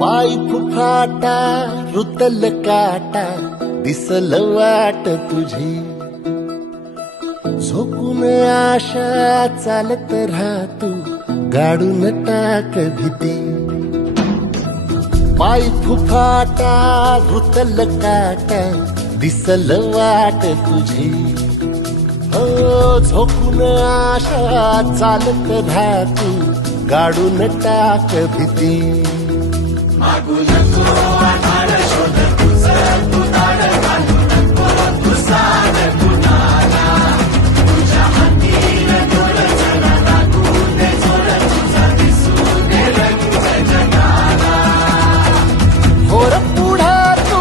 पाय फुफाटा रुतल काटा दिसल वाट तुझी झोकून आशा चालत राहतू गाडून टाक भीती पाय फुफाटा रुतल काटा दिसल वाट तुझी हो झोकून आशा चालत राहतू गाडून टाक भीती मागू नको आधार शोध तुझं तू दाड घालू नको तू साध कुणाला तुझ्या हातीन दोर चला लागू दे जोर तुझा दिसू दे रंग जगाला होर पुढे तू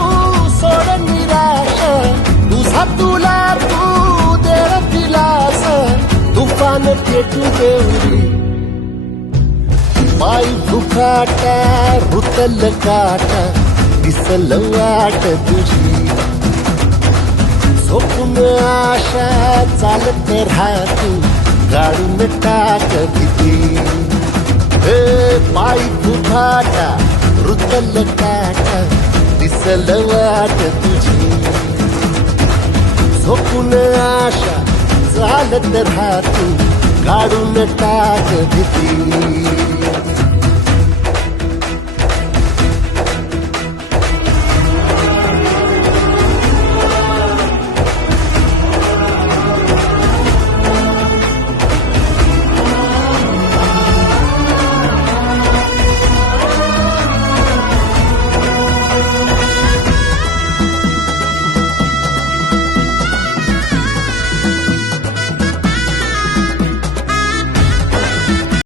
सोड निराश तुझा तुला तू दे दिलास तुफान पेटू देवरी पाय फुफाटा रुतल काटा दिसल वाट तुझी झोपून आशा चालत राहतू गाडून टाक भीती हे पाय फुफाटा रुतल काटा दिसल वाट तुझी झोपून आशा चालत राहतू गाडून टाक भीती